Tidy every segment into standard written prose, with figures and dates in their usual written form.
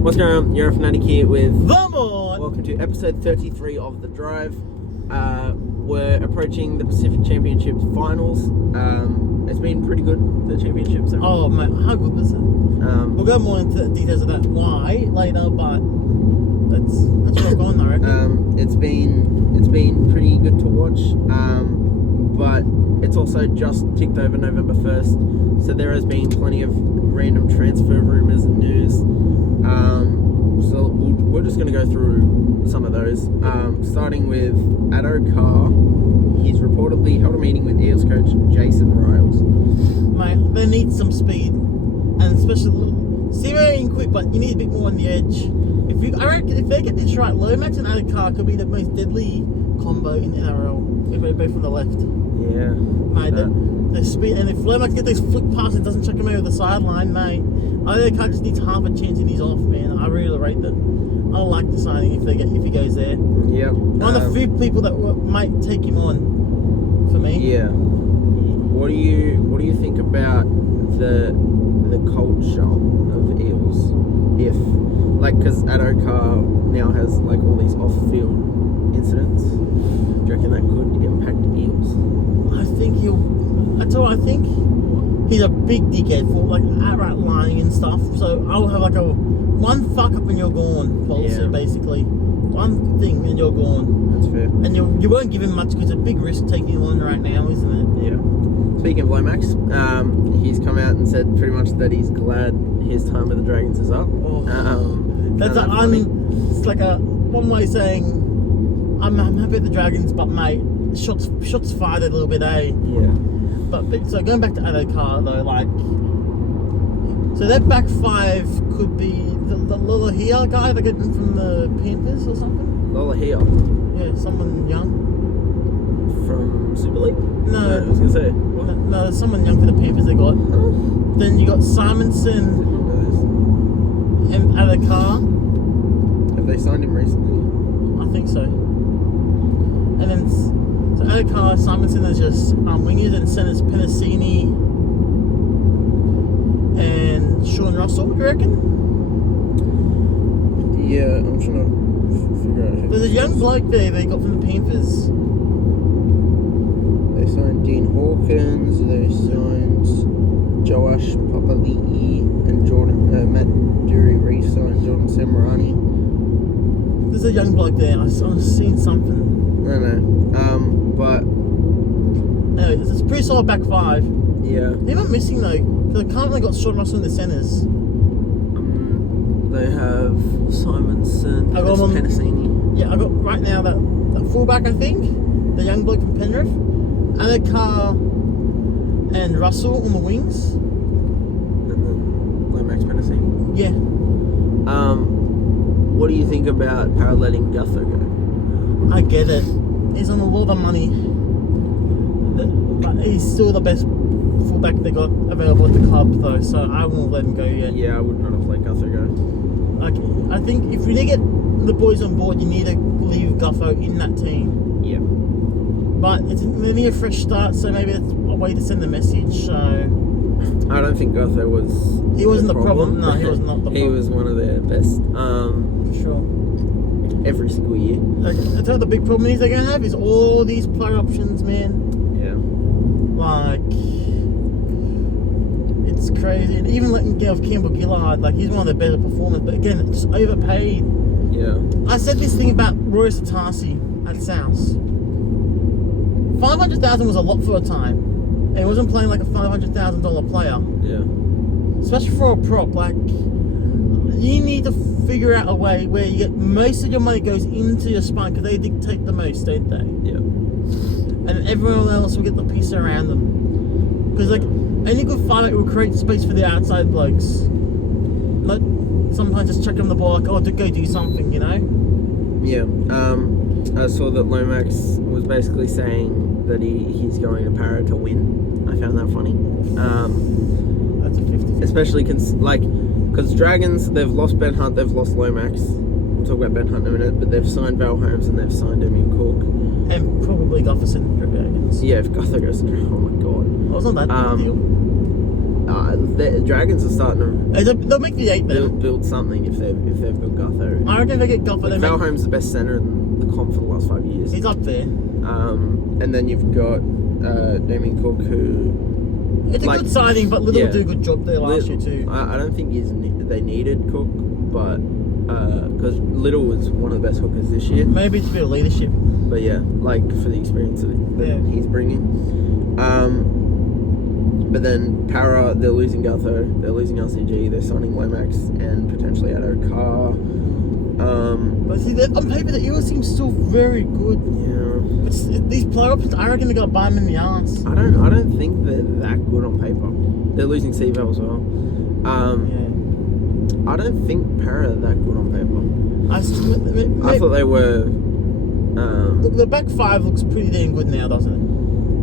What's going on? You're a Fanatic here with Come on! Welcome to episode 33 of The Drive. We're approaching the Pacific Championship finals. It's been pretty good, the championships. Oh, mate, how good was it? We'll go more into the details of that why later, but that's where we're going, I reckon. It's been pretty good to watch, but it's also just ticked over November 1st, so there has been plenty of random transfer rumours and news. So we're just going to go through some of those, starting with Addo-Carr. He's reportedly held a meeting with Eels coach Jason Riles. Mate, they need some speed, and especially Simo quick, but you need a bit more on the edge. I reckon if they get this right, Lomax and Addo-Carr could be the most deadly combo in NRL if they both from the left. Yeah. Mate, the speed, and if Lomax gets those flick passes and doesn't chuck him over the sideline, mate, Addo-Carr just needs half a chance and he's off, man. I really rate that. I like the signing if he goes there. Yep. One of the few people that might take him on for me. Yeah. What do you think about the culture of Eels? Because Addo-Carr now has all these off-field incidents. Do you reckon that could impact Eels? I think I think he's a big dickhead for outright lying and stuff. So I'll have a one fuck up and you're gone policy, basically. One thing and you're gone. That's fair. And you won't give him much because it's a big risk taking him on right now, isn't it? Yeah. Speaking of Lomax, he's come out and said pretty much that he's glad his time with the Dragons is up. It's like a one way saying I'm happy with the Dragons, but mate, shots fired a little bit, eh? Yeah. But so going back to Addo-Carr though, so that back five could be the Lolohea guy that got in from the Panthers or something. Lolohea? Yeah, someone young. From Super League? No, I was gonna say. What? No, there's someone young for the Panthers they got. Oh. Then you got Simonson and Addo-Carr. Have they signed him recently? I think so. And then so Addo-Carr, Simonson is just wingers, and centers Penasini and Sean Russell, you reckon? Yeah, I'm trying to figure out who. There's a young bloke there they got from the Panthers. They signed Dean Hawkins, they signed Josh Papali'i, and Matt Dury re-signed Jordan Samarani. There's a young bloke there, I've seen something. I don't know, but anyway, it's a pretty solid back five. yeah. They're not missing though, because they currently got Sean Russell in the centres. They have Simonson, Penasini. Yeah, I got right now that fullback, I think, the young bloke from Penrith, Addo-Carr and Russell on the wings. And then Lomax, Penasini. Yeah. What do you think about letting Gutho go? I get it. He's on a lot of money, but he's still the best fullback they got available at the club, though. So I won't let him go yet. Yeah, I would not have let Gutho go. I think if you need to get the boys on board, you need to leave Gutho in that team. Yeah. But they need a fresh start, so maybe it's a way to send the message. So I don't think Gutho was. He wasn't the problem. No, he was not the problem. He was one of their best. For sure. Every single year. I tell you the big problem is they're going to have is all these player options, man. Yeah. It's crazy. And even letting go of Campbell Gillard, he's one of the better performers, but again, it's just overpaid. Yeah. I said this thing about Roy Satasi at South. 500,000 was a lot for a time. And he wasn't playing like a $500,000 player. Yeah. Especially for a prop, you need to figure out a way where you get most of your money goes into your spine because they dictate the most, don't they? Yeah. And everyone else will get the piece around them. Because any good fighter will create space for the outside blokes. Sometimes just chuck them the ball go do something, you know? Yeah. I saw that Lomax was basically saying that he's going to Para to win. I found that funny. That's a 50-50. Especially because Dragons, they've lost Ben Hunt, they've lost Lomax. We'll talk about Ben Hunt in a minute, but they've signed Val Holmes and they've signed Damien Cook. And probably Gutherson. Yeah, if Gutho goes to, oh my god. It wasn't that big a deal. the Dragons are starting to They'll make the 8 then. build something if they've got Gutho. I reckon if they get Gutho, Val Holmes is the best centre in the comp for the last 5 years. he's up there. And then you've got Damien Cook, who It's a good signing, but Little will do a good job there last year too. I don't think they needed Cook, but because Little was one of the best hookers this year. Maybe it's a bit of leadership. But yeah, like for the experience that he's bringing. But then Para, they're losing Gutho, they're losing LCG, they're signing Lomax and potentially Addo-Carr. But see, on paper, the Eels seem still very good. Yeah. But these play options, I reckon they got to buy them in the arse. I don't think they're that good on paper. They're losing Seaval as well. I don't think Para are that good on paper. I thought they were. The back 5 looks pretty damn good now, doesn't it?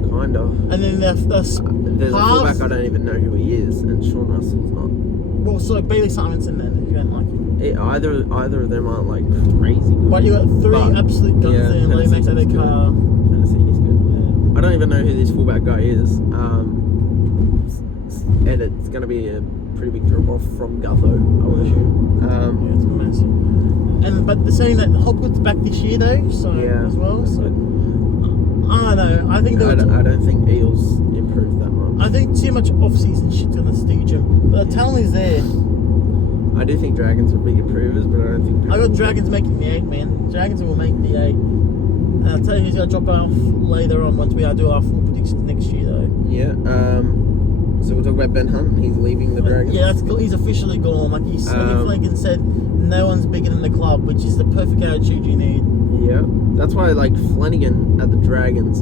Kind of. And then there's a fullback I don't even know who he is, and Sean Russell's not. Well, so Bailey Simonson then, if you don't like him. Either of them aren't like crazy good. But you got 3 absolute guns there, and Lomax, Addo-Carr. Tennessee is good. Yeah. I don't even know who this fullback guy is. And it's going to be a pretty big drop off from Gutho, I would assume. Yeah, it's massive. But they're saying that Hopwood's back this year though, so as well. So I don't know. I think I don't think Eels improved that much. I think too much off-season shit's gonna stooge them, but the talent is there. I do think Dragons are big improvers, but I don't think. I got Dragons making the 8, man. Dragons will make the 8. And I'll tell you who's gonna drop off later on once we do our full predictions next year though. Yeah. So we'll talk about Ben Hunt. He's leaving the Dragons. Yeah, he's officially gone. Like Flanagan said, no one's bigger than the club, which is the perfect attitude you need. Yeah, that's why like Flanagan at the Dragons,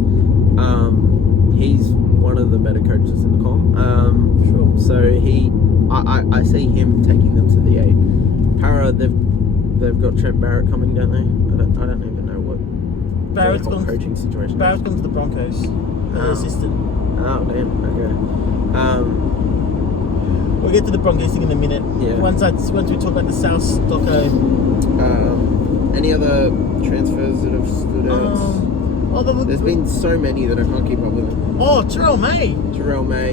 he's one of the better coaches in the comp. Sure. So I see him taking them to the 8. Para, they've got Trent Barrett coming, don't they? I don't even know what Barrett's gone coaching situation. Barrett's gone to the Broncos, the assistant. Oh damn. Okay. We'll get to the Broncos thing in a minute. Yeah. Once we talk about the South Stocko. Any other transfers that have stood out? There's been so many that I can't keep up with them. Oh, Terrell May.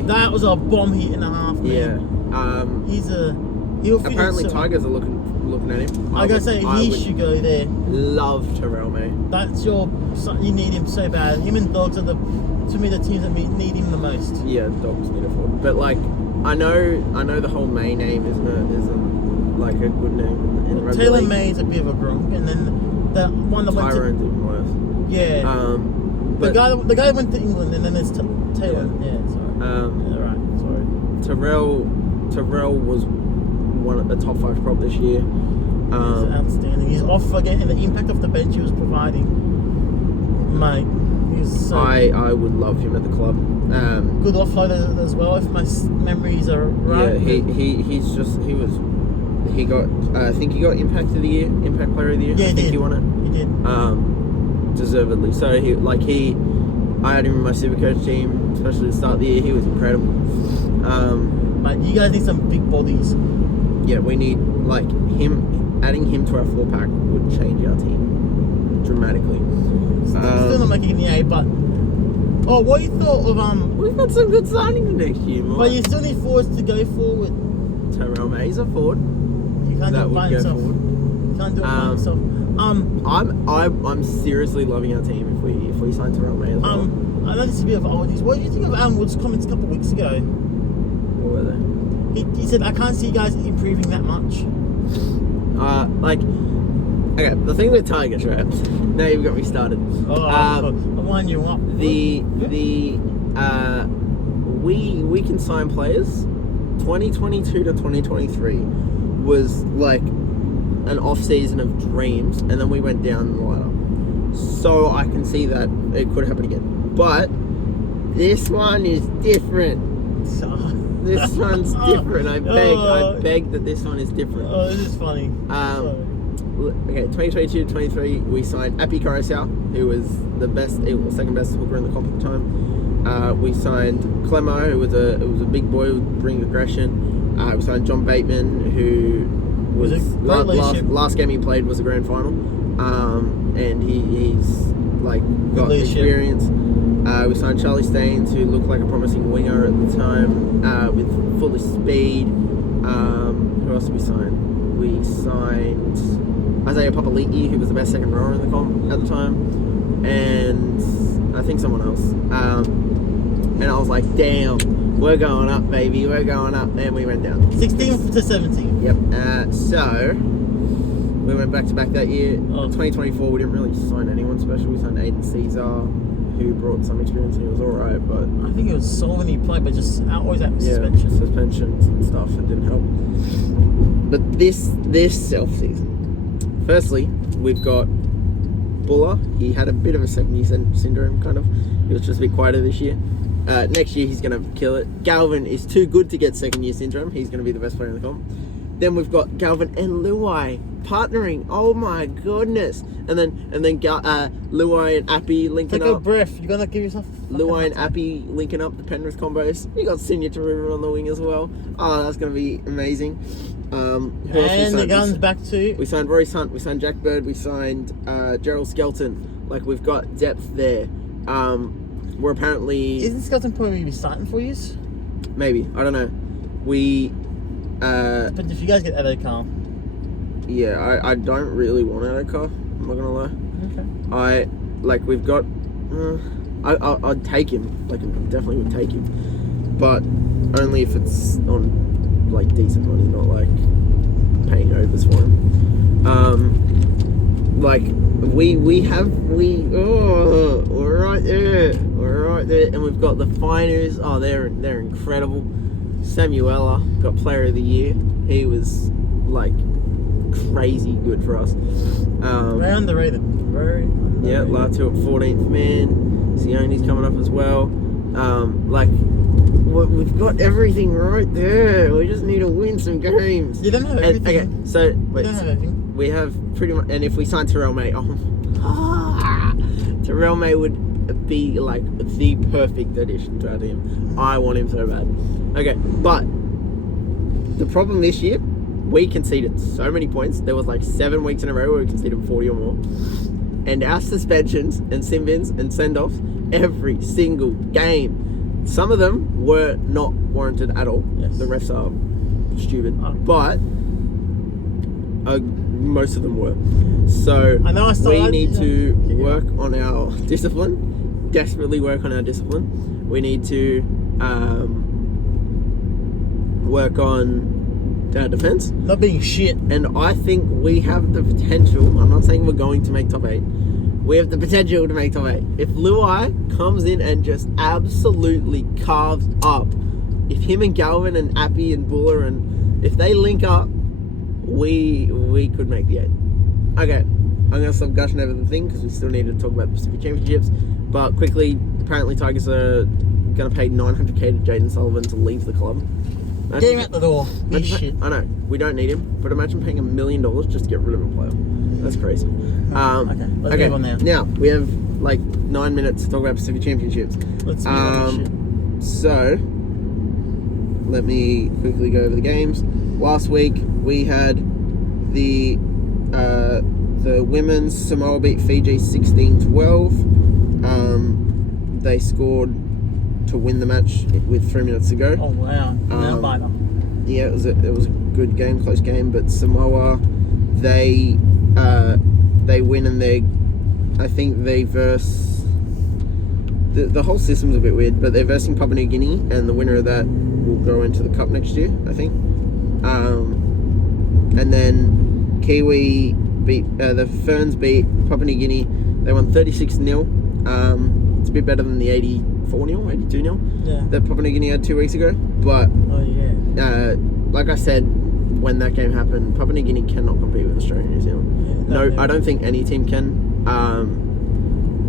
That was a bomb hit and a half, man. Yeah. He'll fit apparently in Tigers are looking at him. I gotta say, he should go there. Love Terrell May. That's you need him so bad. Him and Dogs are to me the teams that need him the most. Yeah, Dogs need a forward. But like, I know the whole May name isn't like a good name in rugby Taylor league. May is a bit of a gronk, and then the one that Tyrone's even worse. Yeah. The guy went to England, and then there's Taylor. Yeah, sorry. Terrell was one of the top 5 prop this year. He's outstanding. He's off again, and the impact of the bench he was providing, mate. He was so I would love him at the club. Good offloader as well, if my memories are right. Yeah, he got I think he got Impact Player of the Year. Yeah, I think he won it. He did. Deservedly. So I had him in my Supercoach team, especially at the start of the year. He was incredible. Mate, you guys need some big bodies. Yeah, we need him. Adding him to our 4-pack would change our team dramatically. Still not making the 8, but what you thought of We've got some good signings next year, Mike. But you still need forwards to go forward. Terrell May's a forward. You can't do it by himself. You can't do it by himself. I'm seriously loving our team if we sign Terrell May as well. I know this is a bit of oldies. What did you think of Alan Wood's comments a couple of weeks ago? What were they? He said, I can't see you guys improving that much. Okay, the thing with Tigers, right? Now you've got me started. I'm winding you up. We can sign players. 2022 to 2023 was like an off season of dreams, and then we went down the ladder. So I can see that it could happen again. But this one is different. This one's different. I beg that this one is different. Oh, this is funny. Okay, 2022 to 23, we signed Api Coruscant, who was second best hooker in the comp at the time. We signed Clemo, who was a big boy who would bring aggression. We signed John Bateman, who was last game he played was a grand final. And he's got experience. We signed Charlie Staines, who looked like a promising winger at the time, with full of speed. Who else did we sign? We signed Isaiah Papali'i, who was the best second rower in the comp at the time, and I think someone else. And I was like, damn, we're going up, baby, we're going up. And we went down. 16th to 17th. Yep. So we went back to back that year. 2024, we didn't really sign anyone special. We signed Aiden Caesar, who brought some experience and he was alright, but I think it was Solomon he played, but just always that suspension. Suspensions and stuff, it didn't help. But this self-season, firstly, we've got Buller. He had a bit of a second year syndrome, kind of. He was just a bit quieter this year. Next year, he's going to kill it. Galvin is too good to get second year syndrome. He's going to be the best player in the comp. Then we've got Galvin and Luai partnering. Oh my goodness! And then Luai and Appy linking Take up. a breath. You gotta give yourself. Luai and Appy linking up the Penrith combos. You got Senior to River on the wing as well. Oh, that's gonna be amazing. And the guns back too. We signed Royce Hunt. We signed Jack Bird. We signed Gerald Skelton. Like, we've got depth there. We're apparently. Isn't Skelton probably be starting for you? Maybe, I don't know. We. But if you guys get Addo-Carr. Yeah, I don't really want Addo-Carr, I'm not gonna lie. Okay. We've got. I'd take him. Like, I definitely would take him, but only if it's on like decent money, not like paying overs for him. We're right there, and we've got the finers. Oh, they're incredible. Samuela got Player of the Year. He was like crazy good for us. Very underrated. Very underrated. Yeah, Latu at 14th man. Sione's coming up as well. We've got everything right there. We just need to win some games. You don't have everything. Okay, so wait, you don't have everything. we have pretty much. And if we sign Terrell May, Terrell May would be like the perfect addition to our team. I want him so bad. Okay, but the problem this year, we conceded so many points. There was like 7 weeks in a row where we conceded 40 or more. And our suspensions and sin bins and send-offs every single game. Some of them were not warranted at all. Yes. The refs are stupid. But most of them were. So we need to work on our discipline. Desperately work on our discipline. We need to work on our defense. Not being shit. And I think we have the potential. I'm not saying we're going to make top 8. We have the potential to make top 8. If Luai comes in and just absolutely carves up, if him and Galvin and Appy and Buller, and if they link up, we could make the 8. Okay, I'm going to stop gushing over the thing because we still need to talk about the Pacific Championships. But quickly, apparently Tigers are going to pay $900K to Jaden Sullivan to leave the club. Get him out the door. Shit. I know, we don't need him, but imagine paying $1 million just to get rid of a player. That's crazy. Okay, let's move on now. Now, we have like 9 minutes to talk about Pacific Championships. Let's move on to shit. So, let me quickly go over the games. Last week, we had the women's. Samoa beat Fiji 16-12. They scored to win the match with 3 minutes to go. Oh wow! Yeah, it was a good game, close game. But Samoa, they win, and I think they verse. The whole system's a bit weird, but they're versing Papua New Guinea, and the winner of that will go into the cup next year, I think. And then Kiwi beat the Ferns beat Papua New Guinea. They won 36-0. It's a bit better than the 84-0, 82-0 that Papua New Guinea had 2 weeks ago. But like I said, when that game happened, Papua New Guinea cannot compete with Australia and New Zealand. No, I don't think any team can.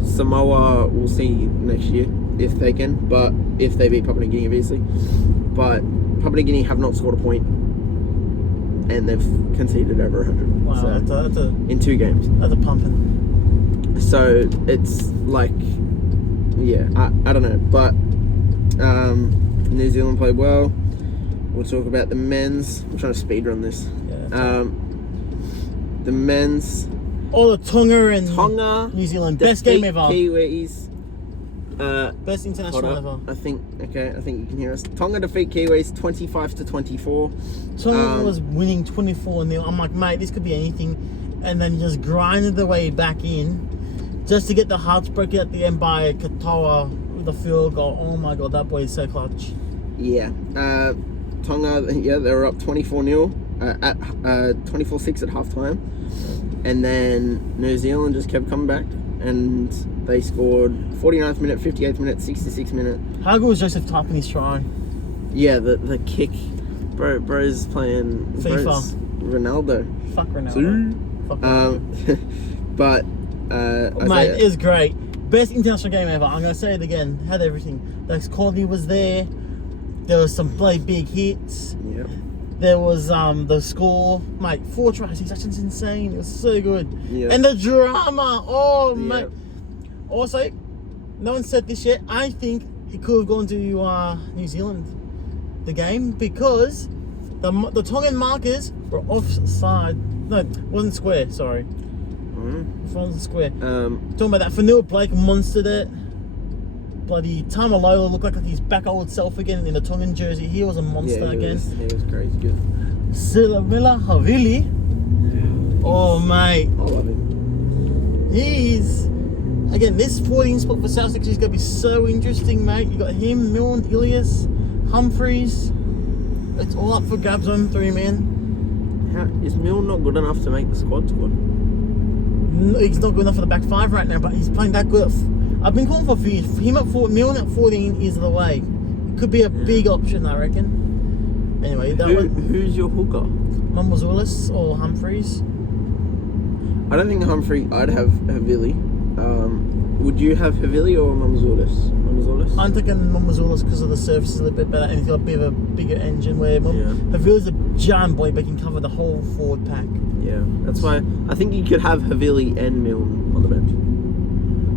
Samoa, we'll see next year if they can, but if they beat Papua New Guinea, obviously. But Papua New Guinea have not scored a point, and they've conceded over 100. Wow, so, that's a in 2 games. That's a pumping. So it's like, yeah, I don't know, but New Zealand played well. We'll talk about the men's. I'm trying to speedrun this. Yeah, the men's. All the Tonga Tonga. New Zealand best game ever. Kiwis. Best international ever. I think you can hear us. Tonga defeat Kiwis 25-24. Tonga was winning 24-0. I'm like, mate, this could be anything. And then just grinded the way back in just to get the hearts broken at the end by Katoa with the field goal. Oh my god, that boy is so clutch. Yeah. Tonga, they were up 24-0 at 24-6 at halftime. And then New Zealand just kept coming back. And they scored 49th minute, 58th minute, 66th minute. How good was Joseph typing his try? Yeah, the kick. Bro's playing FIFA. Ronaldo. Fuck Ronaldo. Fuck Ronaldo. But mate, it was great. Best international game ever. I'm gonna say it again. Had everything. The quality was there. There was some big hits. Yep. There was the score, mate. 4 tries. That's insane. It was so good. Yep. And the drama. Oh, Yep. mate. Also, no one said this yet. I think it could have gone to New Zealand, the game, because the Tongan markers were offside. No, it wasn't square. Sorry, it wasn't square. Talking about that, Fanua Blake monstered it. Bloody Tamalolo looked like his back old self again in the Tongan jersey. He was a monster again. He was crazy good. Silavila Havili. Oh, mate. I love him. He's... Again, this 14 spot for South Six is going to be so interesting, mate. You got him, Milne, Ilias, Humphreys. It's all up for grabs on 3 men. Is Milne not good enough to make the squad? No, he's not good enough for the back 5 right now, but he's playing that good. I've been calling for him at 4. Milne at 14 is the way. It could be a big option, I reckon. Anyway, who's your hooker? Mamouzelos or Humphreys? I don't think Humphrey. I'd have Havili. Would you have Havili or Mamouzelos? I'm thinking Mamouzelos because of the surface is a little bit better and he's got a bit of a bigger engine where Havili's a giant boy but he can cover the whole forward pack. Yeah, that's why I think you could have Havili and Milne on the bench.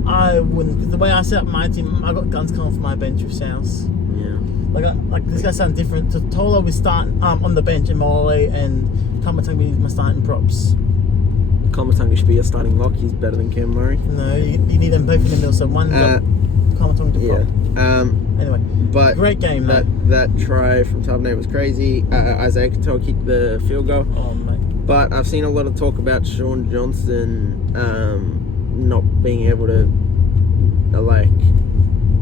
I wouldn't, because the way I set up my team, I got guns coming for my bench with South. Yeah. Like this guy sounds different. So Tolo was starting on the bench and Mole and Kamatangi my starting props. Kamatangi should be a starting lock. He's better than Cam Murray. No, you need them both in the middle. So one got Kamatangi to prop. Anyway, but great game though. That try from Tavernier was crazy. Isaiah Katoa kicked the field goal. Oh mate. But I've seen a lot of talk about Sean Johnson not being able to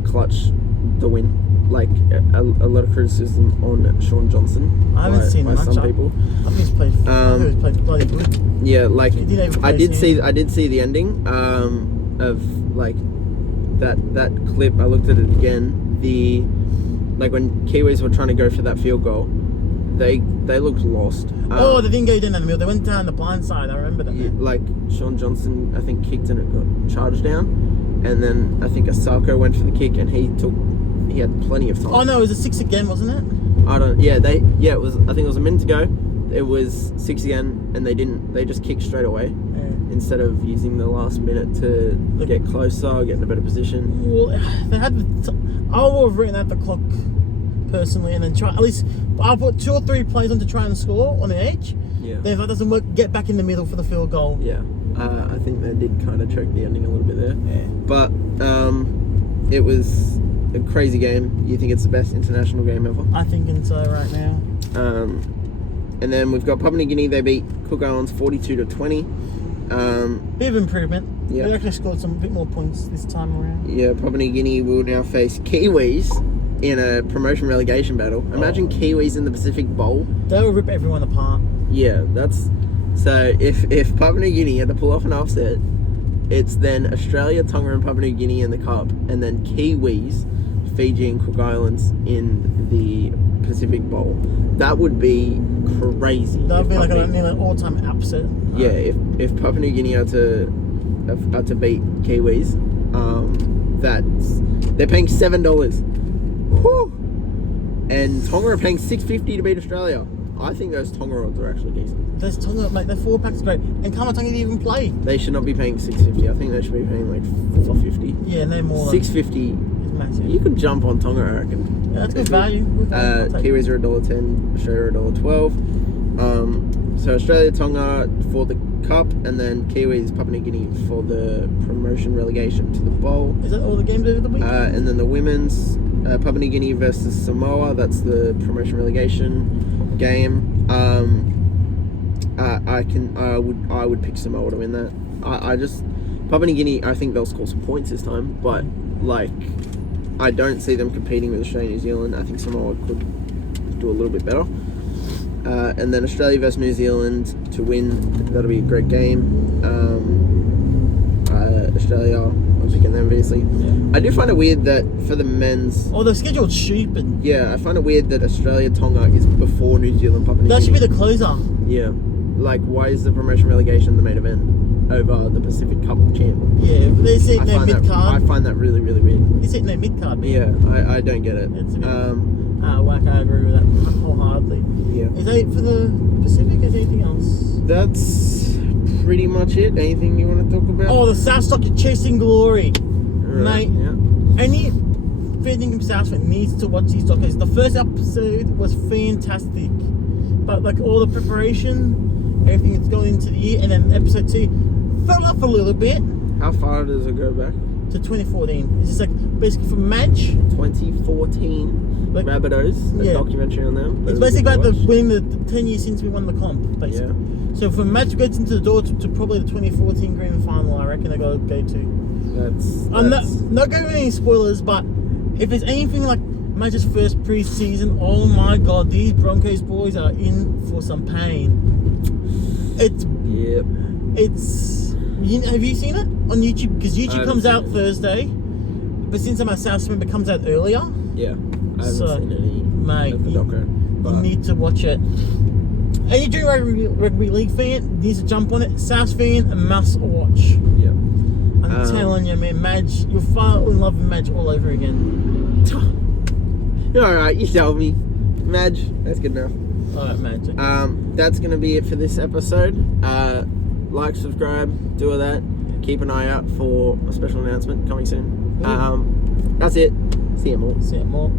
clutch the win. Like a lot of criticism on Sean Johnson. I haven't seen by much. some people. I think he's played. I think he's played bloody good. Yeah, like I did see the ending of like that clip. I looked at it again. When Kiwis were trying to go for that field goal, they looked lost. They didn't go down in the middle. They went down the blind side. I remember that. Yeah, like Sean Johnson, I think kicked and it got charged down, and then I think Asako went for the kick and he had plenty of time. Oh no, it was a 6 again, wasn't it? It was. I think it was a minute to go. It was 6 again, and they just kicked straight away instead of using the last minute to get closer, get in a better position. Well, they had. I would have written out the clock personally, and then try at least. I'll put 2 or 3 plays on to try and score on the edge. Yeah. Then if that doesn't work, get back in the middle for the field goal. Yeah. I think they did kind of choke the ending a little bit there. Yeah. But it was a crazy game. You think it's the best international game ever? I think so right now. And then we've got Papua New Guinea. They beat Cook Islands 42-20. Bit of improvement. Yeah. They actually scored a bit more points this time around. Yeah, Papua New Guinea will now face Kiwis in a promotion relegation battle. Imagine Kiwis in the Pacific Bowl. They will rip everyone apart. Yeah, that's so. If Papua New Guinea had to pull off an upset, it's then Australia, Tonga, and Papua New Guinea in the cup, and then Kiwis, Fiji, and Cook Islands in the Pacific Bowl. That would be crazy. That would be like an all-time upset. Yeah, if Papua New Guinea had to beat Kiwis, they're paying $7. Whew. And Tonga are paying $6.50 to beat Australia. I think those Tonga odds are actually decent. Those Tonga, mate, their forward pack's great. And Kamatangi didn't even play. They should not be paying $6.50. I think they should be paying like $4.50. Yeah, no more. $6.50. Is massive. You could jump on Tonga, I reckon. Yeah, that's good value. Kiwis are $1.10. Australia are $1.12. So Australia, Tonga for the Cup, and then Kiwis, Papua New Guinea for the promotion relegation to the Bowl. Is that all the games over the week? And then the women's, Papua New Guinea versus Samoa. That's the promotion relegation game. I would pick Samoa to win that. Papua New Guinea, I think they'll score some points this time, but like, I don't see them competing with Australia and New Zealand. I think Samoa could do a little bit better. And then Australia versus New Zealand to win. That'll be a great game. Australia, I'm picking them obviously. Yeah. I do find it weird that for the men's. Oh, they're scheduled stupid. Yeah, I find it weird that Australia Tonga is before New Zealand Papua New Guinea. That should be the closer. Yeah, like why is the promotion relegation the main event over the Pacific Cup champ? Yeah, they're sitting there mid card. I find that really, really weird. They're sitting there mid card. Yeah, I don't get it. It's a bit whack. I agree with that wholeheartedly. Yeah. Is that it for the Pacific? Is there anything else? That's pretty much it. Anything you want to talk about? Oh, the South Stock are chasing glory, Right, mate. Yeah. Any Fielding South fan needs to watch these documentaries. The first episode was fantastic, but like all the preparation, everything that's going into the year, and then episode 2 fell off a little bit How far does it go back? to 2014. It's just like basically from Madge. 2014 Like, Rabbitohs, a yeah. documentary on them. It's basically about the winning the 10 years since we won the comp, basically. Yeah. So from Madge gets into the door to probably the 2014 grand final, I reckon they got to go to. I'm not going with any spoilers, but if there's anything like Madge's first pre-season, oh my god, these Broncos boys are in for some pain. Have you seen it on YouTube? Because YouTube comes out Thursday, but since I'm a South member, it comes out earlier. Yeah, I haven't seen any mate, of the doco. You need to watch it. Any Dream Rugby League fan needs to jump on it. South fan, a must watch. Yeah. I'm telling you, man, Madge, you'll fall in love with Madge all over again. Alright, you tell me. Madge, that's good enough. Alright, Madge. That's going to be it for this episode. Like, subscribe, do all that. Keep an eye out for a special announcement coming soon. That's it. See you more.